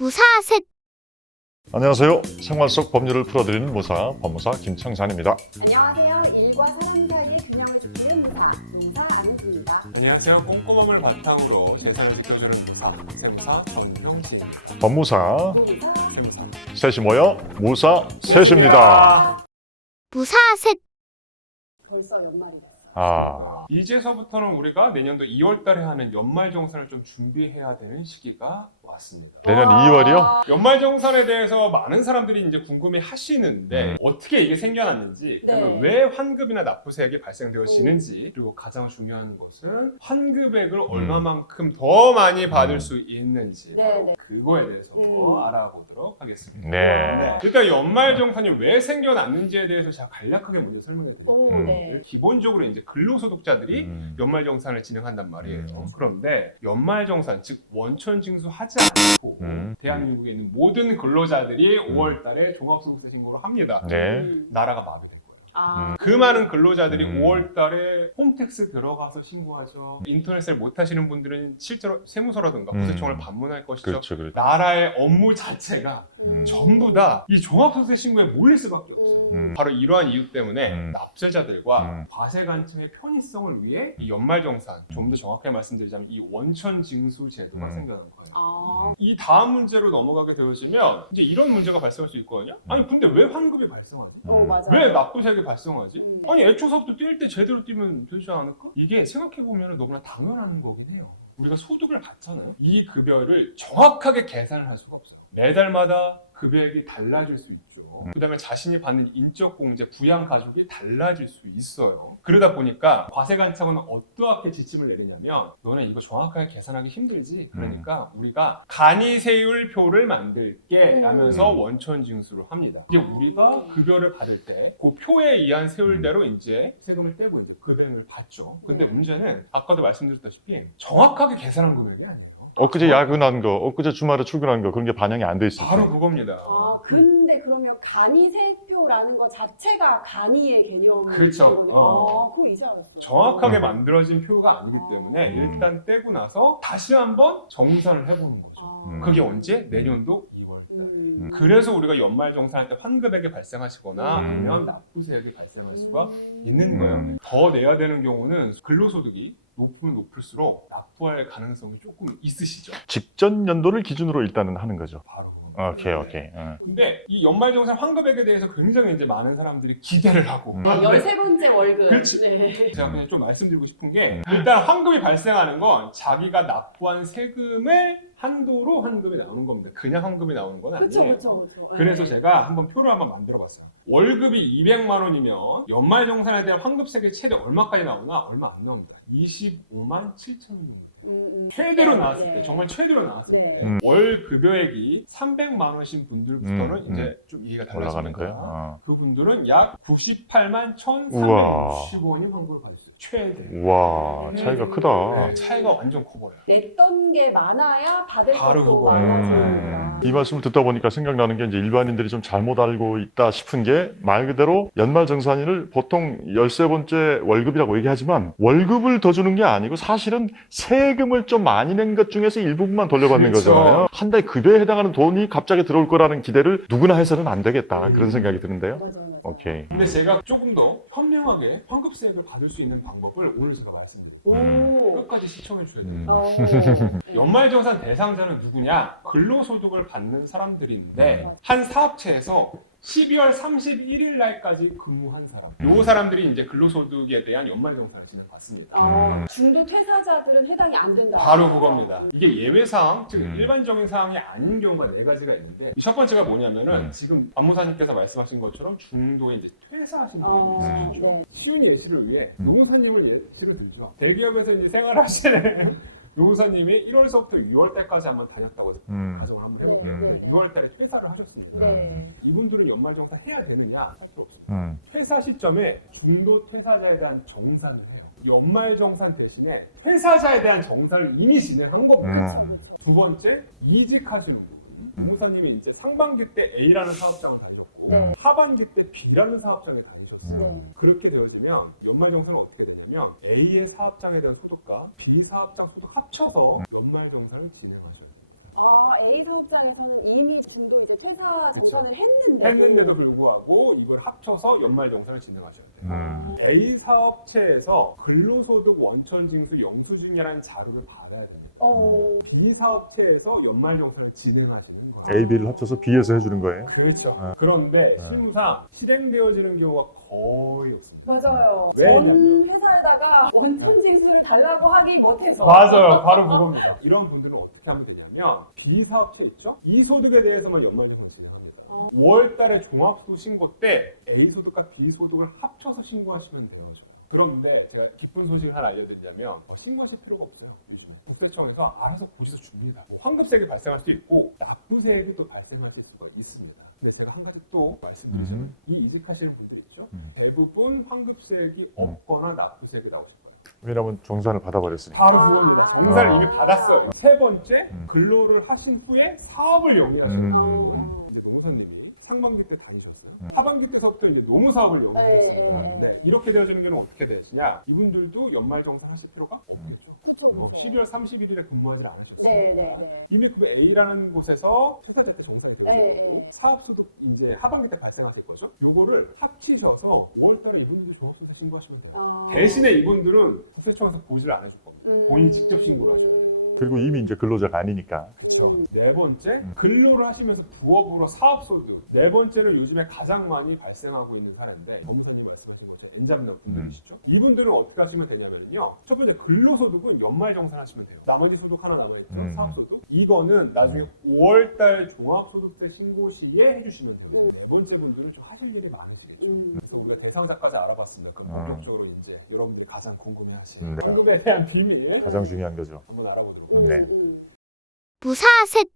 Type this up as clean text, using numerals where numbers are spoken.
무사셋. 안녕하세요. 생활 속 법률을 풀어드리는 무사, 법무사 김창산입니다. 안녕하세요. 일과 사람 사이의 균형을 지키는 무사 안혜수입니다. 안녕하세요. 꼼꼼함을 바탕으로 재산을 지켜주는 무사, 세무사 전형진입니다. 법무사, 무사 세무사. 셋이 모여 무사 셋입니다. 무사셋. 벌써 연말이다. 이제서부터는 우리가 내년도 2월 달에 하는 연말정산을 좀 준비해야 되는 시기가 왔습니다. 내년 2월이요? 연말정산에 대해서 많은 사람들이 이제 궁금해 하시는데 어떻게 이게 생겨났는지, 네. 그다음에 왜 환급이나 납부세액이 발생되어지는지, 그리고 가장 중요한 것은 환급액을 얼마만큼 더 많이 받을 수 있는지, 네, 바로 네. 그거에 대해서 알아보도록 하겠습니다. 네. 일단 연말정산이 왜 생겨났는지에 대해서 제가 간략하게 먼저 설명해 오, 드릴게요. 네. 기본적으로 이제 근로소득자들이 연말정산을 진행한단 말이에요. 그런데 연말정산, 즉 원천징수하지 않고 대한민국에 있는 모든 근로자들이 5월달에 종합소득세 신고를 합니다. 네. 나라가 마비된 거예요. 아, 그 많은 근로자들이 5월달에 홈택스 들어가서 신고하죠. 인터넷을 못 하시는 분들은 실제로 세무서라든가 국세청을 방문할 것이죠. 그렇죠, 그렇죠. 나라의 업무 자체가 전부 다 이 종합소득세 신고에 몰릴 수밖에 없어요. 바로 이러한 이유 때문에 납세자들과 과세관청의 편의성을 위해 이 연말정산, 좀 더 정확하게 말씀드리자면 이 원천징수 제도가 생겨난 거예요. 아, 이 다음 문제로 넘어가게 되어지면 이제 이런 문제가 발생할 수 있거든요. 아니 근데 왜 환급이 발생하지? 맞아요. 왜 납부세액이 발생하지? 네. 아니 애초서부터 뛸 때 제대로 뛰면 되지 않을까? 이게 생각해보면 너무나 당연한 거긴 해요. 우리가 소득을 받잖아요. 이 급여를 정확하게 계산을 할 수가 없어요. 매달마다 급여액이 달라질 수 있죠. 그 다음에 자신이 받는 인적공제, 부양가족이 달라질 수 있어요. 그러다 보니까 과세관청은 어떠하게 지침을 내리냐면, 너네 이거 정확하게 계산하기 힘들지? 그러니까 우리가 간이세율표를 만들게 라면서 원천징수를 합니다. 이제 우리가 급여를 받을 때 그 표에 의한 세율대로 이제 세금을 떼고 이제 급여를 받죠. 근데 문제는 아까도 말씀드렸다시피 정확하게 계산한 금액이 아니에요. 엊그제 야근한 거, 엊그제 주말에 출근한 거 그런 게 반영이 안 돼 있을 바로 때. 그겁니다. 근데 그러면 간이세표라는 거 자체가 간이의 개념인 그렇죠. 거네요. 그거 이제 알았어요. 정확하게 만들어진 표가 아니기 때문에 일단 떼고 나서 다시 한번 정산을 해보는 거죠. 그게 언제? 내년도 2월달. 그래서 우리가 연말정산할 때 환급액이 발생하시거나 아니면 납부세액이 발생할 수가 있는 거예요. 더 내야 되는 경우는 근로소득이 높으면 높을수록 납부할 가능성이 조금 있으시죠. 직전 연도를 기준으로 일단은 하는 거죠. 바로. 오케이. 근데 이 연말정산 환급액에 대해서 굉장히 이제 많은 사람들이 기대를 하고 13번째 월급. 그렇지. 네. 제가 그냥 좀 말씀드리고 싶은 게, 일단 환급이 발생하는 건 자기가 납부한 세금의 한도로 환급이 나오는 겁니다. 그냥 환급이 나오는 건 아니에요. 그렇죠. 그래서 제가 한번 표를 한번 만들어 봤어요. 월급이 200만 원이면 연말정산에 대한 환급세액이 최대 얼마까지 나오나? 얼마 안 나옵니다. 25만 7천 원 정도. 최대로 나왔을 때, 정말 최대로 나왔을 때 월 급여액이 300만 원이신 분들부터는 이제 좀 이해가 올라가는 달라집니다. 거예요. 그분들은 약 98만 우와. 1,360원이 환급을 받을 수 있어요. 최대. 우와, 차이가 크다. 네, 차이가 완전 커버려요. 냈던 게 많아야 받을 바로 것도 그거. 많아지니까. 이 말씀을 듣다 보니까 생각나는 게, 이제 일반인들이 좀 잘못 알고 있다 싶은 게, 말 그대로 연말정산일을 보통 13번째 월급이라고 얘기하지만 월급을 더 주는 게 아니고 사실은 세금을 좀 많이 낸 것 중에서 일부분만 돌려받는 그렇죠. 거잖아요. 한 달 급여에 해당하는 돈이 갑자기 들어올 거라는 기대를 누구나 해서는 안 되겠다, 그런 생각이 드는데요. 맞아요. 오케이. 근데 제가 조금 더 현명하게 환급세액을 받을 수 있는 방법을 오늘 제가 말씀드릴게요. 오. 끝까지 시청해 주셔야 돼요. 네. 연말정산 대상자는 누구냐? 근로소득을 받는 사람들인데 한 사업체에서 12월 31일 날까지 근무한 사람, 요 사람들이 이제 근로소득에 대한 연말정산을 진행받습니다. 중도 퇴사자들은 해당이 안 된다. 바로 그겁니다. 이게 예외사항, 즉 일반적인 사항이 아닌 경우가 4가지가 있는데, 첫 번째가 뭐냐면은 지금 안무사님께서 말씀하신 것처럼 중도에 이제 퇴사하신 분들이 있으시죠. 네. 쉬운 예시를 위해 노무사님을 예시를 들죠. 대기업에서 이제 생활하시는 노무사님이 1월서부터 6월 달까지 한번 다녔다고 가정을 한번 해볼게요. 6월 달에 퇴사를 하셨습니다. 네. 이분들은 연말정산 해야 되느냐? 할 수 없습니다. 퇴사 시점에 중도 퇴사자에 대한 정산을 해요. 연말정산 대신에 퇴사자에 대한 정산을 이미 진행한 겁니다. 두 번째, 이직하신 분. 노무사님이 이제 상반기 때 A라는 사업장을 다니셨고 하반기 때 B라는 사업장에 다니셨어요. 그렇게 되어지면 연말정산은 어떻게 되냐면 A의 사업장에 대한 소득과 B 사업장 소득 합쳐서 연말정산을 진행하셔요. A 사업장에서는 이미 중도 이제 퇴사 정산을 했는데도 불구하고 이걸 합쳐서 연말정산을 진행하셔야 돼요. A 사업체에서 근로소득 원천징수 영수증이라는 자료를 받아야 됩니다. B 사업체에서 연말정산을 진행하시는 거예요. A, B를 합쳐서 B에서 해주는 거예요. 그렇죠. 그런데 실무상 실행되어지는 경우가 거의 없습니다. 맞아요. 왜? 전 회사에다가 원천 징수를 달라고 하기 못해서. 맞아요. 바로 그겁니다. 이런 분들은 어떻게 하면 되냐면 B 사업체 있죠? 이 소득에 대해서만 연말정산 진행합니다. 5월 달에 종합소득 신고 때 A 소득과 B 소득을 합쳐서 신고하시면 돼요. 그런데 제가 기쁜 소식을 하나 알려드리자면 신고하실 필요가 없어요. 요즘 국세청에서 알아서 고지서 줍니다. 환급세액이 발생할 수 있고 납부세액이 또 발생하실 수가 있습니다. 근데 제가 한 가지 또 말씀드리자면 이 이직하시는 분들 있죠? 대부분 환급세액이 없거나 납부세액이 나오실 거예요. 왜냐하면 정산을 받아버렸으니까. 바로 그겁니다. 정산을 이미 받았어요. 세 번째, 근로를 하신 후에 사업을 영위하시는 거예요. 이제 노무사님이 상반기 때 다니셨어요. 하반기 때서부터 이제 노무사업을 영위하셨어요. 네, 이렇게 되어지는 경우는 어떻게 되시냐? 이분들도 연말정산 하실 필요가 없겠죠. 그쵸. 12월 31일에 근무하지 않으셨어요. 네. 이미 그 A라는 곳에서 퇴사자 때 정산이 되고 네. 사업소득 이제 하반기 때 발생하실 거죠. 요거를 합치셔서 5월달에 이분들이 종합소득 신고하시면 돼요. 대신에 이분들은 국세청에서 고지를 안 해줄 겁니다. 본인이 직접 신고를 하셔야 돼요. 그리고 이미 이제 근로자가 아니니까. 그렇죠. 네 번째, 근로를 하시면서 부업으로 사업소득. 네 번째는 요즘에 가장 많이 발생하고 있는 사례인데 법무사님 말씀하신 것처럼 N잡는 분들이시죠. 이분들은 어떻게 하시면 되냐면요. 첫 번째 근로소득은 연말정산하시면 돼요. 나머지 소득 하나 남아있죠. 사업소득. 이거는 나중에 5월달 종합소득세 신고 시에 해주시는 분이에요. 네 번째 분들은 좀 하실 일이 많으시죠. 그래서 우리가 대상자까지 알아봤으면 그럼 본격적으로 이제 여러분들이 가장 궁금해하시는 한국에 대한 비밀 가장 중요한 거죠. 한번 알아보도록 하겠습니다. 네. 무사셋